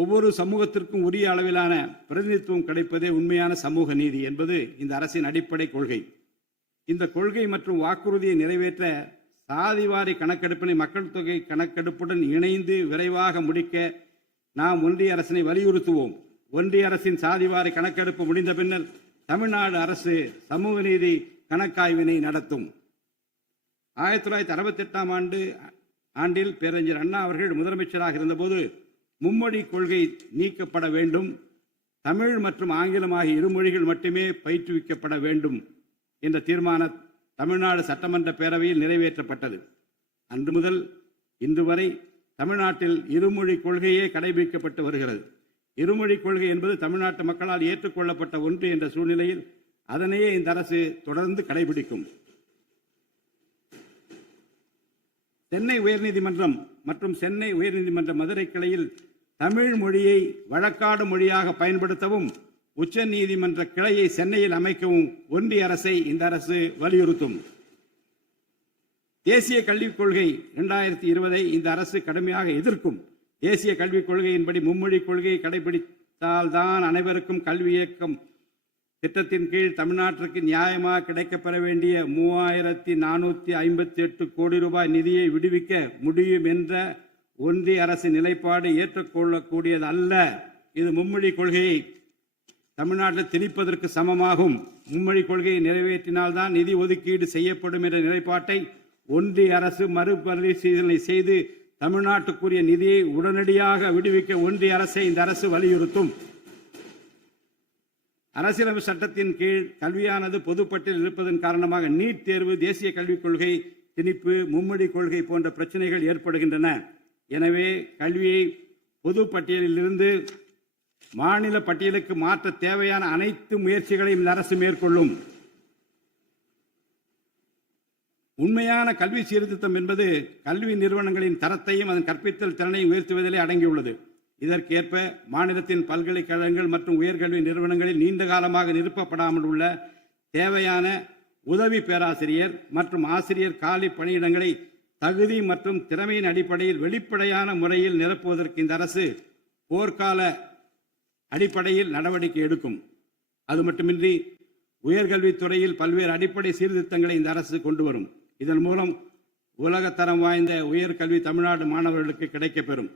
ஒவ்வொரு சமூகத்திற்கும் உரிய அளவிலான பிரதிநிதித்துவம் கிடைப்பதே உண்மையான சமூக நீதி என்பது இந்த அரசின் அடிப்படை கொள்கை. இந்த கொள்கை மற்றும் வாக்குறுதியை நிறைவேற்ற சாதிவாரி கணக்கெடுப்பினை மக்கள் தொகை கணக்கெடுப்புடன் இணைந்து விரைவாக முடிக்க நாம் ஒன்றிய அரசினை வலியுறுத்துவோம். ஒன்றிய அரசின் சாதிவாரி கணக்கெடுப்பு முடிந்த பின்னர் தமிழ்நாடு அரசு சமூக நீதி கணக்காய்வினை நடத்தும். 1968 ஆண்டில் பேரறிஞர் அண்ணா அவர்கள் முதலமைச்சராக இருந்தபோது மும்மொழி கொள்கை நீக்கப்பட வேண்டும், தமிழ் மற்றும் ஆங்கிலம் ஆகிய இருமொழிகள் மட்டுமே பயிற்றுவிக்கப்பட வேண்டும் என்ற தீர்மானம் தமிழ்நாடு சட்டமன்ற பேரவையில் நிறைவேற்றப்பட்டது. அன்று முதல் இன்று வரை தமிழ்நாட்டில் இருமொழி கொள்கையே கடைபிடிக்கப்பட்டு வருகிறது. இருமொழி கொள்கை என்பது தமிழ்நாட்டு மக்களால் ஏற்றுக்கொள்ளப்பட்ட ஒன்று என்ற சூழ்நிலையில் அதனையே இந்த அரசு தொடர்ந்து கடைபிடிக்கும். சென்னை உயர்நீதிமன்றம் மற்றும் சென்னை உயர்நீதிமன்ற மதுரை கிளையில் தமிழ் மொழியை வழக்காடு மொழியாக பயன்படுத்தவும் உச்ச நீதிமன்ற கிளையை சென்னையில் அமைக்கவும் ஒன்றிய அரசை இந்த அரசு வலியுறுத்தும். தேசிய கல்விக் கொள்கை 2020 இந்த அரசு கடுமையாக எதிர்க்கும். தேசிய கல்விக் கொள்கையின்படி மும்மொழி கொள்கையை கடைபிடித்தால்தான் அனைவருக்கும் கல்வி இயக்கம் திட்டத்தின் கீழ் தமிழ்நாட்டிற்கு நியாயமாக கிடைக்கப்பெற வேண்டிய 3458 கோடி ரூபாய் நிதியை விடுவிக்க முடியும் என்ற ஒன்றிய அரசு நிலைப்பாடு ஏற்றுக்கொள்ளக்கூடியது அல்ல. இது மும்மொழி கொள்கையை தமிழ்நாட்டில் திணிப்பதற்கு சமமாகும். மும்மொழி கொள்கையை நிறைவேற்றினால்தான் நிதி ஒதுக்கீடு செய்யப்படும் என்ற நிலைப்பாட்டை ஒன்றிய அரசு மறுபரிசீலனை செய்து தமிழ்நாட்டுக்குரிய நிதியை உடனடியாக விடுவிக்க ஒன்றிய அரசை இந்த அரசு வலியுறுத்தும். அரசியலமைப்பு சட்டத்தின் கீழ் கல்வியானது பொதுப்பட்டியலில் இருப்பதன் காரணமாக நீட் தேர்வு, தேசிய கல்விக் கொள்கை திணிப்பு, மும்மொழி கொள்கை போன்ற பிரச்சனைகள் ஏற்படுகின்றன. எனவே கல்வியை பொது பட்டியலில் இருந்து மாநில பட்டியலுக்கு மாற்ற தேவையான அனைத்து முயற்சிகளையும் இந்த அரசு மேற்கொள்ளும். உண்மையான கல்வி சீர்திருத்தம் என்பது கல்வி நிறுவனங்களின் தரத்தையும் அதன் கற்பித்தல் திறனையும் உயர்த்துவதிலே அடங்கியுள்ளது. இதற்கேற்ப மாநிலத்தின் பல்கலைக்கழகங்கள் மற்றும் உயர்கல்வி நிறுவனங்களில் நீண்ட காலமாக நிரப்பப்படாமல் உள்ள தேவையான உதவி பேராசிரியர் மற்றும் ஆசிரியர் காலி பணியிடங்களை தகுதி மற்றும் திறமையின் அடிப்படையில் வெளிப்படையான முறையில் நிரப்புவதற்கு இந்த அரசு போர்க்கால அடிப்படையில் நடவடிக்கை எடுக்கும். அது மட்டுமின்றி உயர்கல்வித்துறையில் பல்வேறு அடிப்படை சீர்திருத்தங்களை இந்த அரசு கொண்டு வரும். இதன் மூலம் உலகத்தரம் வாய்ந்த உயர்கல்வி தமிழ்நாடு மாணவர்களுக்கு கிடைக்கப்பெறும்.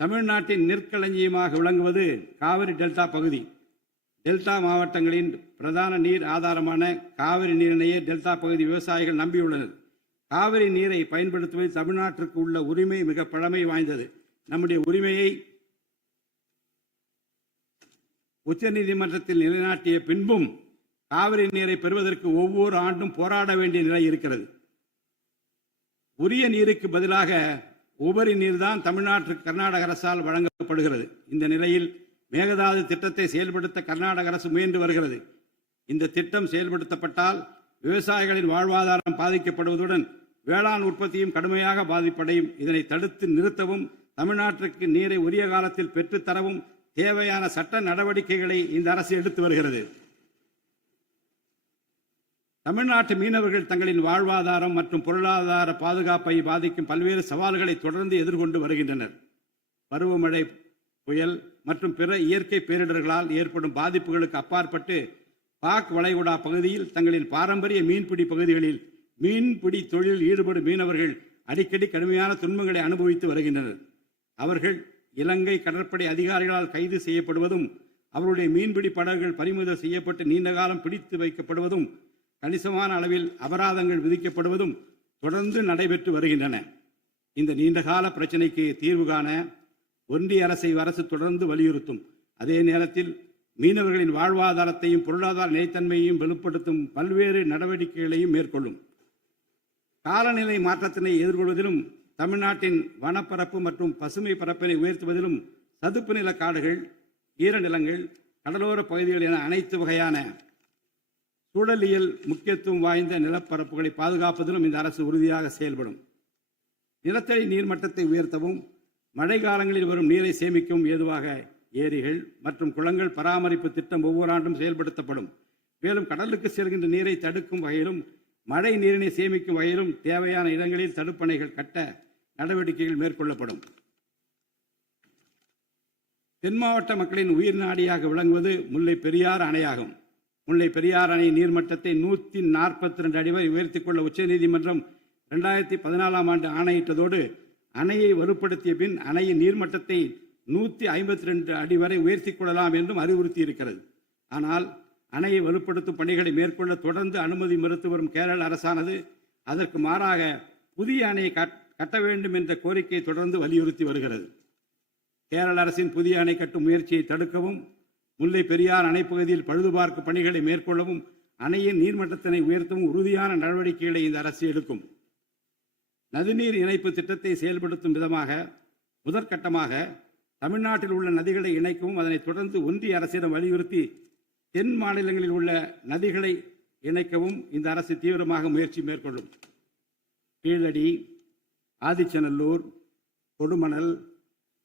தமிழ்நாட்டின் நெற்களஞ்சியமாக விளங்குவது காவிரி டெல்டா பகுதி. டெல்டா மாவட்டங்களின் பிரதான நீர் ஆதாரமான காவிரி நீரினையே டெல்டா பகுதி விவசாயிகள் நம்பியுள்ளனர். காவிரி நீரை பயன்படுத்துவதில் தமிழ்நாட்டிற்கு உள்ள உரிமை மிக பழமை வாய்ந்தது. நம்முடைய உரிமையை உச்சநீதிமன்றத்தில் நிலைநாட்டிய பின்பும் காவிரி நீரை பெறுவதற்கு ஒவ்வொரு ஆண்டும் போராட வேண்டிய நிலை இருக்கிறது. உரிய நீருக்கு பதிலாக உபரி நீர்தான் தமிழ்நாட்டிற்கு கர்நாடக அரசால் வழங்கப்படுகிறது. இந்த நிலையில் மேகதாது திட்டத்தை செயல்படுத்த கர்நாடக அரசு முயன்று வருகிறது. இந்த திட்டம் செயல்படுத்தப்பட்டால் விவசாயிகளின் வாழ்வாதாரம் பாதிக்கப்படுவதுடன் வேளாண் உற்பத்தியும் கடுமையாக பாதிப்படையும். இதனை தடுத்து நிறுத்தவும் தமிழ்நாட்டிற்கு நீரை உரிய காலத்தில் பெற்றுத்தரவும் தேவையான சட்ட நடவடிக்கைகளை இந்த அரசு எடுத்து வருகிறது. தமிழ்நாட்டு மீனவர்கள் தங்களின் வாழ்வாதாரம் மற்றும் பொருளாதார பாதுகாப்பை பாதிக்கும் பல்வேறு சவால்களை தொடர்ந்து எதிர்கொண்டு வருகின்றனர். பருவமழை, புயல் மற்றும் பிற இயற்கை பேரிடர்களால் ஏற்படும் பாதிப்புகளுக்கு அப்பாற்பட்டு பாக் வளைகுடா பகுதியில் தங்களின் பாரம்பரிய மீன்பிடி பகுதிகளில் மீன்பிடி தொழிலில் ஈடுபடும் மீனவர்கள் அடிக்கடி கடுமையான துன்பங்களை அனுபவித்து வருகின்றனர். அவர்கள் இலங்கை கடற்படை அதிகாரிகளால் கைது செய்யப்படுவதும் அவருடைய மீன்பிடி படகுகள் பறிமுதல் செய்யப்பட்டு நீண்ட காலம் பிடித்து வைக்கப்படுவதும் கணிசமான அளவில் அபராதங்கள் விதிக்கப்படுவதும் தொடர்ந்து நடைபெற்று வருகின்றன. இந்த நீண்டகால பிரச்சினைக்கு தீர்வு காண ஒன்றிய அரசு தொடர்ந்து வலியுறுத்தும். அதே நேரத்தில் மீனவர்களின் வாழ்வாதாரத்தையும் பொருளாதார நிலைத்தன்மையையும் வலுப்படுத்தும் பல்வேறு நடவடிக்கைகளையும் மேற்கொள்ளும். காலநிலை மாற்றத்தினை எதிர்கொள்வதிலும் தமிழ்நாட்டின் வனப்பரப்பு மற்றும் பசுமை பரப்பினை உயர்த்துவதிலும் சதுப்பு நில காடுகள், ஈரநிலங்கள், கடலோர பகுதிகள் என அனைத்து வகையான சூழலியல் முக்கியத்துவம் வாய்ந்த நிலப்பரப்புகளை பாதுகாப்பதிலும் இந்த அரசு உறுதியாக செயல்படும். நிலத்தடி நீர்மட்டத்தை உயர்த்தவும் மழை காலங்களில் வரும் நீரை சேமிக்கவும் ஏதுவாக ஏரிகள் மற்றும் குளங்கள் பராமரிப்பு திட்டம் ஒவ்வொரு ஆண்டும் செயல்படுத்தப்படும். மேலும் கடலுக்கு செல்கின்ற நீரை தடுக்கும் வகையிலும் மழை நீரினை சேமிக்கும் வகையிலும் தேவையான இடங்களில் தடுப்பணைகள் கட்ட நடவடிக்கைகள் மேற்கொள்ளப்படும். தென் மாவட்ட மக்களின் உயிர் நாடியாக விளங்குவது முல்லை பெரியாறு அணையாகும். முல்லை பெரியாறு அணை நீர்மட்டத்தை 142 அடி வரை உயர்த்திக் கொள்ள உச்சநீதிமன்றம் 2014ஆம் ஆண்டு ஆணையிட்டதோடு அணையை வலுப்படுத்திய பின் அணையின் நீர்மட்டத்தை 152 அடி வரை உயர்த்திக் கொள்ளலாம் என்றும் அறிவுறுத்தி இருக்கிறது. ஆனால் அணையை வலுப்படுத்தும் பணிகளை மேற்கொள்ள தொடர்ந்து அனுமதி மறுத்து வரும் கேரள அரசானது அதற்கு மாறாக புதிய அணையை கட்ட வேண்டும் என்ற கோரிக்கையை தொடர்ந்து வலியுறுத்தி வருகிறது. கேரள அரசின் புதிய அணை கட்டும் முயற்சியை தடுக்கவும், முல்லை பெரியார் அணைப்பகுதியில் பழுதுபார்க்கும் பணிகளை மேற்கொள்ளவும், அணையின் நீர்மட்டத்தினை உயர்த்தவும் உறுதியான நடவடிக்கைகளை இந்த அரசு எடுக்கும். நதிநீர் இணைப்பு திட்டத்தை செயல்படுத்தும் விதமாக முதற்கட்டமாக தமிழ்நாட்டில் உள்ள நதிகளை இணைக்கவும், அதனைத் தொடர்ந்து ஒன்றிய அரசிடம் வலியுறுத்தி தென் மாநிலங்களில் உள்ள நதிகளை இணைக்கவும் இந்த அரசு தீவிரமாக முயற்சி மேற்கொள்ளும். கீழடி, ஆதிச்சநல்லூர், கொடுமணல்,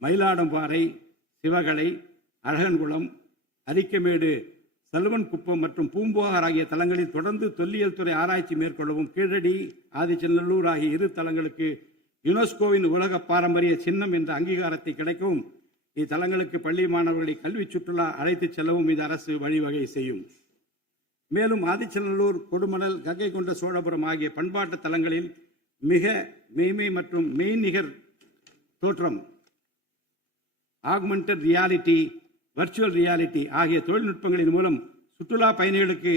மயிலாடும்பாறை, சிவகலை, அழகன்குளம், அரிக்கமேடு, செல்வன்குப்பம் மற்றும் பூம்புகார் ஆகிய தலங்களில் தொடர்ந்து தொல்லியல் துறை ஆராய்ச்சி மேற்கொள்ளவும், கீழடி, ஆதிச்சநல்லூர் ஆகிய இரு தலங்களுக்கு யுனெஸ்கோவின் உலக பாரம்பரிய சின்னம் என்ற அங்கீகாரத்தை கிடைக்கவும், இத்தலங்களுக்கு பள்ளி மாணவர்களை கல்வி சுற்றுலா அழைத்துச் செல்லவும் இந்த அரசு வழிவகை செய்யும். மேலும் ஆதிச்சநல்லூர், கொடுமணல், கங்கை கொண்ட சோழபுரம் ஆகிய பண்பாட்டு தலங்களில் மிக மெய்மை மற்றும் மெய்நிகர் தோற்றம், ஆக்மெண்டட் ரியாலிட்டி, வர்ச்சுவல் ரியாலிட்டி ஆகிய தொழில்நுட்பங்களின் மூலம் சுற்றுலா பயணிகளுக்கு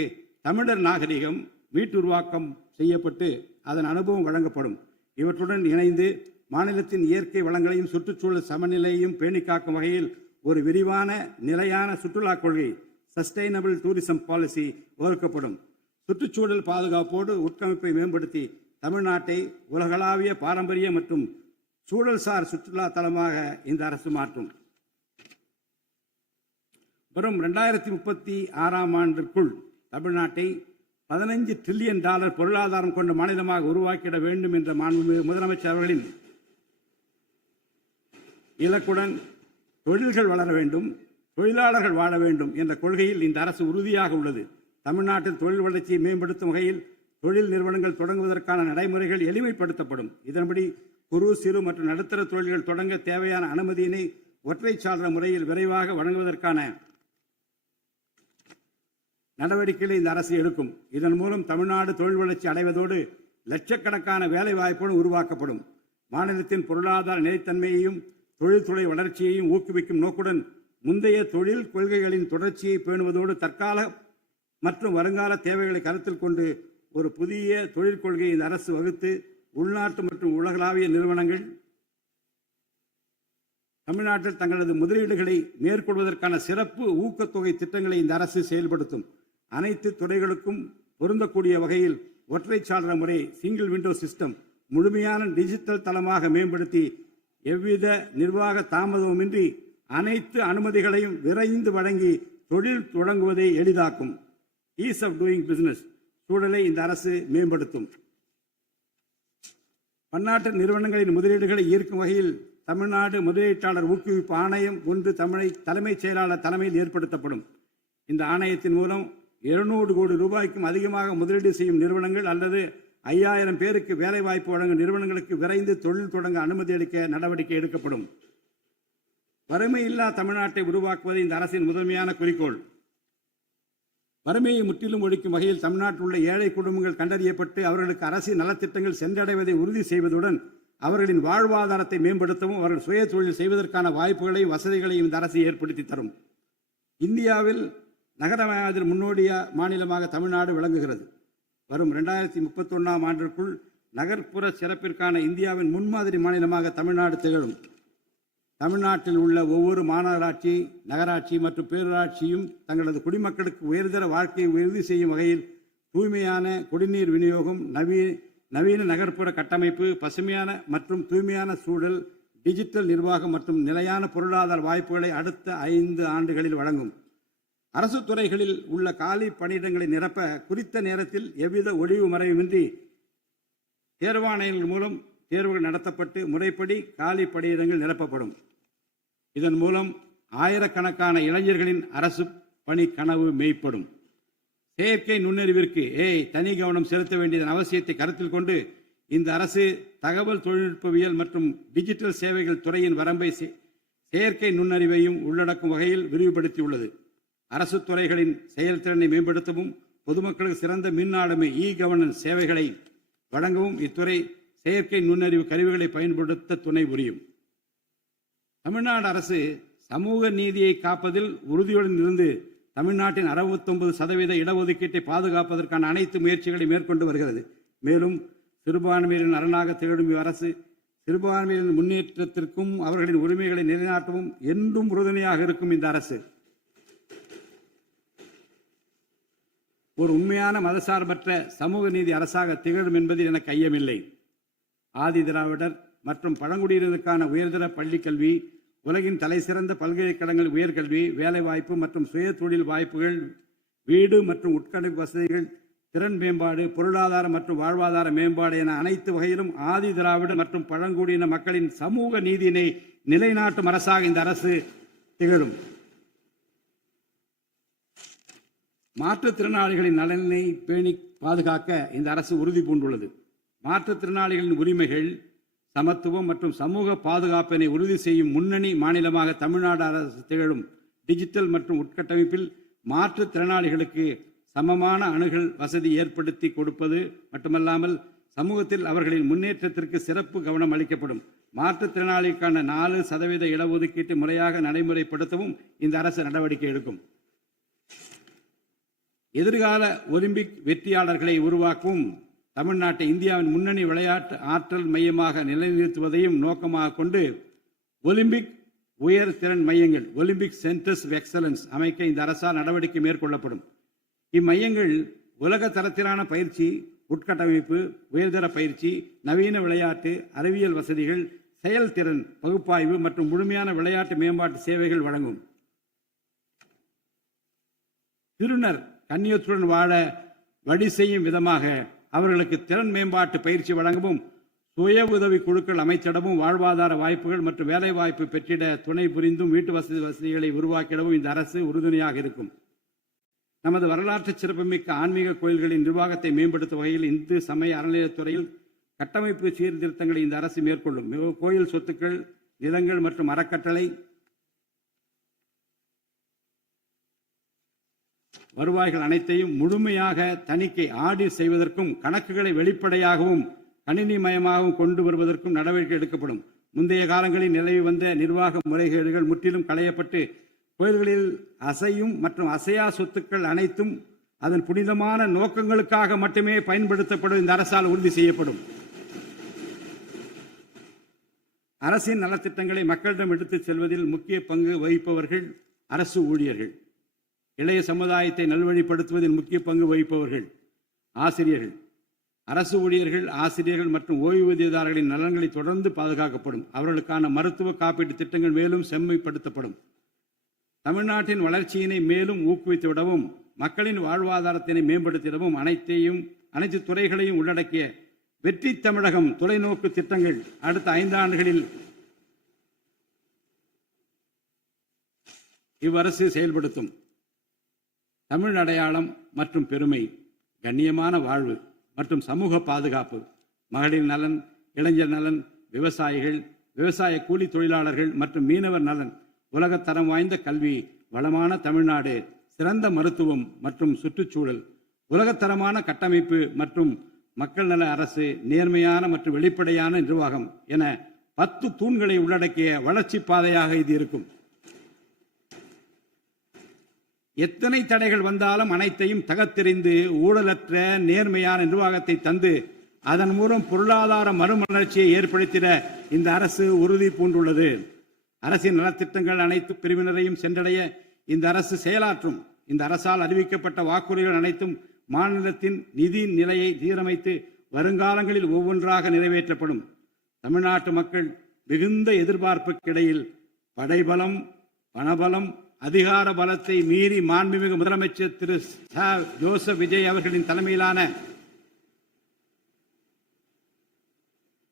தமிழர் நாகரிகம் மீட்டுருவாக்கம் செய்யப்பட்டு அதன் அனுபவம் வழங்கப்படும். இவற்றுடன் இணைந்து மாநிலத்தின் இயற்கை வளங்களையும் சுற்றுச்சூழல் சமநிலையையும் பேணி காக்கும் வகையில் ஒரு விரிவான நிலையான சுற்றுலா கொள்கை சஸ்டைனபிள் டூரிசம் பாலிசி வகுக்கப்படும். சுற்றுச்சூழல் பாதுகாப்போடு உட்கமைப்பை மேம்படுத்தி தமிழ்நாட்டை உலகளாவிய பாரம்பரிய மற்றும் சூழல்சார் சுற்றுலா தலமாக இந்த அரசு மாற்றும். வரும் 2036ஆம் ஆண்டிற்குள் தமிழ்நாட்டை $15 டிரில்லியன் பொருளாதாரம் கொண்ட மாநிலமாக உருவாக்கிட வேண்டும் என்ற முதலமைச்சர் அவர்களின் இலக்குடன் தொழில்கள் வளர வேண்டும், தொழிலாளர்கள் வாழ வேண்டும் என்ற கொள்கையில் இந்த அரசு உறுதியாக உள்ளது. தமிழ்நாட்டில் தொழில் வளர்ச்சியை மேம்படுத்தும் வகையில் தொழில் நிறுவனங்கள் தொடங்குவதற்கான நடைமுறைகள் எளிமைப்படுத்தப்படும். இதன்படி குறு, சிறு மற்றும் நடுத்தர தொழில்கள் தொடங்க தேவையான அனுமதியினை ஒற்றை சாளர முறையில் விரைவாக வழங்குவதற்கான நடவடிக்கைகளை இந்த அரசு எடுக்கும். இதன் மூலம் தமிழ்நாடு தொழில் வளர்ச்சி அடைவதோடு லட்சக்கணக்கான வேலை வாய்ப்புகள் உருவாக்கப்படும். மாநிலத்தின் பொருளாதார நிலைத்தன்மையையும் தொழில்துறை வளர்ச்சியையும் ஊக்குவிக்கும் நோக்குடன் முந்தைய தொழில் கொள்கைகளின் தொடர்ச்சியை பேணுவதோடு தற்கால மற்றும் வருங்கால தேவைகளை கருத்தில் கொண்டு ஒரு புதிய தொழில் கொள்கையை இந்த அரசு வகுத்து உள்நாட்டு மற்றும் உலகளாவிய நிறுவனங்கள் தமிழ்நாட்டில் தங்களது முதலீடுகளை மேற்கொள்வதற்கான சிறப்பு ஊக்கத்தொகை திட்டங்களை இந்த அரசு செயல்படுத்தும். அனைத்து துறைகளுக்கும் பொருந்தக்கூடிய வகையில் ஒற்றை சாளர முறை சிங்கிள் விண்டோ சிஸ்டம் முழுமையான டிஜிட்டல் தளமாக மேம்படுத்தி எவ்வித நிர்வாக தாமதமுமின்றி அனைத்து அனுமதிகளையும் விரைந்து வழங்கி தொழில் தொடங்குவதை எளிதாக்கும். ஈஸ் ஆஃப் டூயிங் பிசினஸ் சூழலை இந்த அரசு மேம்படுத்தும். பன்னாட்டு நிறுவனங்களின் முதலீடுகளை ஈர்க்கும் வகையில் தமிழ்நாடு முதலீட்டாளர் ஊக்குவிப்பு ஆணையம் ஒன்று தலைமைச் செயலாளர் தலைமையில் ஏற்படுத்தப்படும். இந்த ஆணையத்தின் மூலம் 200 கோடி ரூபாய்க்கும் அதிகமாக முதலீடு செய்யும் நிறுவனங்கள் அல்லது 5000 பேருக்கு வேலைவாய்ப்பு வழங்கும் நிறுவனங்களுக்கு விரைந்து தொழில் தொடங்க அனுமதி அளிக்க நடவடிக்கை எடுக்கப்படும். வறுமையில்லா தமிழ்நாட்டை உருவாக்குவது இந்த அரசின் முதன்மையான குறிக்கோள். வறுமையை முற்றிலும் ஒழிக்கும் வகையில் தமிழ்நாட்டில் உள்ள ஏழை குடும்பங்கள் கண்டறியப்பட்டு அவர்களுக்கு அரசின் நலத்திட்டங்கள் சென்றடைவதை உறுதி செய்வதுடன் அவர்களின் வாழ்வாதாரத்தை மேம்படுத்தவும் அவர்கள் சுய தொழில் செய்வதற்கான வாய்ப்புகளையும் வசதிகளையும் இந்த அரசு ஏற்படுத்தி தரும். இந்தியாவில் நகரமயமாதல் முன்னோடிய மாநிலமாக தமிழ்நாடு விளங்குகிறது. வரும் 2031ஆம் ஆண்டிற்குள் நகர்ப்புற சிறப்பிற்கான இந்தியாவின் முன்மாதிரி மாநிலமாக தமிழ்நாடு திகழும். தமிழ்நாட்டில் உள்ள ஒவ்வொரு மாநகராட்சி, நகராட்சி மற்றும் பேரூராட்சியும் தங்களது குடிமக்களுக்கு உயர்தர வாழ்க்கையை உறுதி செய்யும் வகையில் தூய்மையான குடிநீர் விநியோகம், நவீன நகர்ப்புற கட்டமைப்பு, பசுமையான மற்றும் தூய்மையான சூழல், டிஜிட்டல் நிர்வாகம் மற்றும் நிலையான பொருளாதார வாய்ப்புகளை அடுத்த 5 ஆண்டுகளில் வழங்கும். அரசு துறைகளில் உள்ள காலி பணியிடங்களை நிரப்ப குறித்த நேரத்தில் எவ்வித ஒளிவு மறைவுமின்றி தேர்வாணையங்கள் மூலம் தேர்வுகள் நடத்தப்பட்டு முறைப்படி காலி பணியிடங்கள் நிரப்பப்படும். இதன் மூலம் ஆயிரக்கணக்கான இளைஞர்களின் அரசு பணி கனவு மெய்ப்படும். செயற்கை நுண்ணறிவிற்கு தனி கவனம் செலுத்த வேண்டியதன் அவசியத்தை கருத்தில் கொண்டு இந்த அரசு தகவல் தொழில்நுட்பவியல் மற்றும் டிஜிட்டல் சேவைகள் துறையின் வரம்பை செயற்கை நுண்ணறிவையும் உள்ளடக்கும் வகையில் விரிவுபடுத்தியுள்ளது. அரசு துறைகளின் செயல்திறனை மேம்படுத்தவும் பொதுமக்களுக்கு சிறந்த மின் ஆளுமை கவர்னன்ஸ் சேவைகளை வழங்கவும் இத்துறை செயற்கை நுண்ணறிவு கருவிகளை பயன்படுத்த துணை புரியும். தமிழ்நாடு அரசு சமூக நீதியை காப்பதில் உறுதியுடன் இருந்து தமிழ்நாட்டின் 69% இடஒதுக்கீட்டை பாதுகாப்பதற்கான அனைத்து முயற்சிகளை மேற்கொண்டு வருகிறது. மேலும் சிறுபான்மையினரின் அரணாக திகழும் அரசு சிறுபான்மையினரின் முன்னேற்றத்திற்கும் அவர்களின் உரிமைகளை நிலைநாட்டவும் என்றும் உறுதுணையாக இருக்கும். இந்த அரசு ஒரு உண்மையான மதசார்பற்ற சமூக நீதி அரசாக திகழும் என்பதில் எனக்கு ஐயமில்லை. ஆதி திராவிடர் மற்றும் பழங்குடியினருக்கான உயர்தர பள்ளிக்கல்வி, உலகின் தலைசிறந்த பல்கலைக்கழகங்கள் உயர்கல்வி, வேலைவாய்ப்பு மற்றும் சுய தொழில் வாய்ப்புகள், வீடு மற்றும் உட்கட்டமைப்பு வசதிகள், திறன் மேம்பாடு, பொருளாதார மற்றும் வாழ்வாதார மேம்பாடு என அனைத்து வகையிலும் ஆதி திராவிட மற்றும் பழங்குடியின மக்களின் சமூக நீதியினை நிலைநாட்டும் அரசாக இந்த அரசு திகழும். மாற்றுத்திறனாளிகளின் நலனை பேணி பாதுகாக்க இந்த அரசு உறுதி பூண்டுள்ளது. மாற்றுத்திறனாளிகளின் உரிமைகள், சமத்துவம் மற்றும் சமூக பாதுகாப்பினை உறுதி செய்யும் முன்னணி மாநிலமாக தமிழ்நாடு அரசு திகழும். டிஜிட்டல் மற்றும் உட்கட்டமைப்பில் மாற்றுத்திறனாளிகளுக்கு சமமான அணுகல் வசதி ஏற்படுத்தி கொடுப்பது மட்டுமல்லாமல் சமூகத்தில் அவர்களின் முன்னேற்றத்திற்கு சிறப்பு கவனம் அளிக்கப்படும். மாற்றுத்திறனாளிகளுக்கான 4% இடஒதுக்கீட்டை முறையாக நடைமுறைப்படுத்தவும் இந்த அரசு நடவடிக்கை எடுக்கும். எதிர்கால ஒலிம்பிக் வெற்றியாளர்களை உருவாக்கவும் தமிழ்நாட்டை இந்தியாவின் முன்னணி விளையாட்டு ஆற்றல் மையமாக நிலைநிறுத்துவதையும் நோக்கமாக கொண்டு ஒலிம்பிக் உயர் திறன் மையங்கள் ஒலிம்பிக் சென்டர்ஸ் ஆஃப் எக்ஸலன்ஸ் அமைக்க இந்த அரசால் நடவடிக்கை மேற்கொள்ளப்படும். இம்மையங்கள் உலக தரத்திலான பயிற்சி, உட்கட்டமைப்பு, உயர்தர பயிற்சி, நவீன விளையாட்டு, அறிவியல் வசதிகள், செயல்திறன் பகுப்பாய்வு மற்றும் முழுமையான விளையாட்டு மேம்பாட்டு சேவைகள் வழங்கும். திருநர் கண்ணியத்துடன் வாழ வழி செய்யும் விதமாக அவர்களுக்கு திறன் மேம்பாட்டு பயிற்சி வழங்கவும், சுய உதவி குழுக்கள் அமைத்திடவும், வாழ்வாதார வாய்ப்புகள் மற்றும் வேலை வாய்ப்பு பெற்றிட துணை புரிந்தும் வீட்டு வசதிகளை உருவாக்கிடவும் இந்த அரசு உறுதுணையாக இருக்கும். நமது வரலாற்று சிறப்புமிக்க ஆன்மீக கோயில்களின் நிர்வாகத்தை மேம்படுத்தும் வகையில் இந்து சமய அறநிலையத்துறையில் கட்டமைப்பு சீர்திருத்தங்களை இந்த அரசு மேற்கொள்ளும். கோயில் சொத்துக்கள், நிலங்கள் மற்றும் அறக்கட்டளை வருவாய்கள் அனைத்தையும் முழுமையாக தணிக்கை ஆடிட் செய்வதற்கும் கணக்குகளை வெளிப்படையாகவும் கணினிமயமாகவும் கொண்டு வருவதற்கும் நடவடிக்கை எடுக்கப்படும். முந்தைய காலங்களில் நிலவி வந்த நிர்வாக முறைகேடுகள் முற்றிலும் களையப்பட்டு கோயில்களில் அசையும் மற்றும் அசையா சொத்துக்கள் அனைத்தும் அதன் புனிதமான நோக்கங்களுக்காக மட்டுமே பயன்படுத்தப்படும் இந்த அரசால் உறுதி செய்யப்படும். அரசின் நலத்திட்டங்களை மக்களிடம் எடுத்துச் செல்வதில் முக்கிய பங்கு வகிப்பவர்கள் அரசு ஊழியர்கள். இளைய சமுதாயத்தை நல்வழிப்படுத்துவதில் முக்கிய பங்கு வகிப்பவர்கள் ஆசிரியர்கள். அரசு ஊழியர்கள், ஆசிரியர்கள் மற்றும் ஓய்வூதியதாரர்களின் நலன்களை தொடர்ந்து பாதுகாக்கப்படும். அவர்களுக்கான மருத்துவ காப்பீட்டு திட்டங்கள் மேலும் செம்மைப்படுத்தப்படும். தமிழ்நாட்டின் வளர்ச்சியினை மேலும் ஊக்குவித்துவிடவும், மக்களின் வாழ்வாதாரத்தினை மேம்படுத்திடவும் அனைத்து துறைகளையும் உள்ளடக்கிய வெற்றி தமிழகம் தொலைநோக்கு திட்டங்கள் அடுத்த 5 ஆண்டுகளில் இவ்வரசு செயல்படுத்தும். தமிழ் அடையாளம் மற்றும் பெருமை, கண்ணியமான வாழ்வு மற்றும் சமூக பாதுகாப்பு, மகளிர் நலன், இளைஞர் நலன், விவசாயிகள், விவசாய கூலி தொழிலாளர்கள் மற்றும் மீனவர் நலன், உலகத்தரம் வாய்ந்த கல்வி, வளமான தமிழ்நாடு, சிறந்த மருத்துவம் மற்றும் சுற்றுச்சூழல், உலகத்தரமான கட்டமைப்பு மற்றும் மக்கள் நல அரசு, நேர்மையான மற்றும் வெளிப்படையான நிர்வாகம் என 10 தூண்களை உள்ளடக்கிய வளர்ச்சி பாதையாக இது இருக்கும். எத்தனை தடைகள் வந்தாலும் அனைத்தையும் தகர்த்தெறிந்து ஊழலற்ற நேர்மையான நிர்வாகத்தை தந்து அதன் மூலம் பொருளாதார மறுமலர்ச்சியை ஏற்படுத்திட இந்த அரசு உறுதி பூண்டுள்ளது. அரசின் நலத்திட்டங்கள் அனைத்து பிரிவினரையும் சென்றடைய இந்த அரசு செயலாற்றும். இந்த அரசால் அறிவிக்கப்பட்ட வாக்குறுதிகள் அனைத்தும் மாநிலத்தின் நிதி நிலையை சீரமைத்து வருங்காலங்களில் ஒவ்வொன்றாக நிறைவேற்றப்படும். தமிழ்நாட்டு மக்கள் மிகுந்த எதிர்பார்ப்புக்கிடையில் படைபலம், பணபலம், அதிகார பலத்தை மீறி மாண்புமிகு முதலமைச்சர் திரு ஜோசப் விஜய் அவர்களின் தலைமையிலான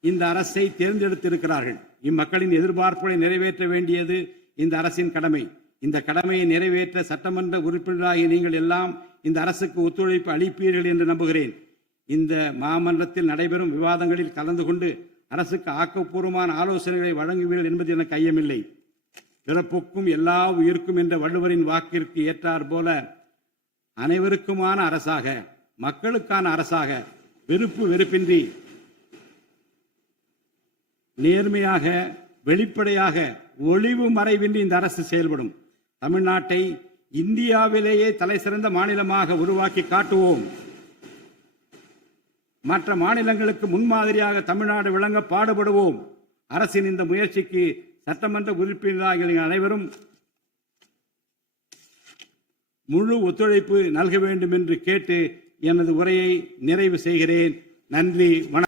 இந்த அரசை தேர்ந்தெடுத்திருக்கிறார்கள். இம்மக்களின் எதிர்பார்ப்புகளை நிறைவேற்ற வேண்டியது இந்த அரசின் கடமை. இந்த கடமையை நிறைவேற்ற சட்டமன்ற உறுப்பினராகிய நீங்கள் எல்லாம் இந்த அரசுக்கு ஒத்துழைப்பு அளிப்பீர்கள் என்று நம்புகிறேன். இந்த மாமன்றத்தில் நடைபெறும் விவாதங்களில் கலந்து கொண்டு அரசுக்கு ஆக்கப்பூர்வமான ஆலோசனைகளை வழங்குவீர்கள் என்பது எனக்கு ஐயமில்லை. பிறப்புக்கும் எல்லா உயிர்க்கும் என்ற வள்ளுவரின் வாக்கிற்கு ஏற்றார் போல அனைவருக்குமான அரசாக, மக்களுக்கான அரசாக, வெறுப்பு வெறுப்பின்றி நேர்மையாக, வெளிப்படையாக, ஒளிவு மறைவின்றி இந்த அரசு செயல்படும். தமிழ்நாட்டை இந்தியாவிலேயே தலைசிறந்த மாநிலமாக உருவாக்கி காட்டுவோம். மற்ற மாநிலங்களுக்கு முன்மாதிரியாக தமிழ்நாடு விளங்க பாடுபடுவோம். அரசின் இந்த முயற்சிக்கு சட்டமன்ற உறுப்பினர்கள் அனைவரும் முழு ஒத்துழைப்பு நல்க வேண்டும் என்று கேட்டு எனது உரையை நிறைவு செய்கிறேன். நன்றி, வணக்கம்.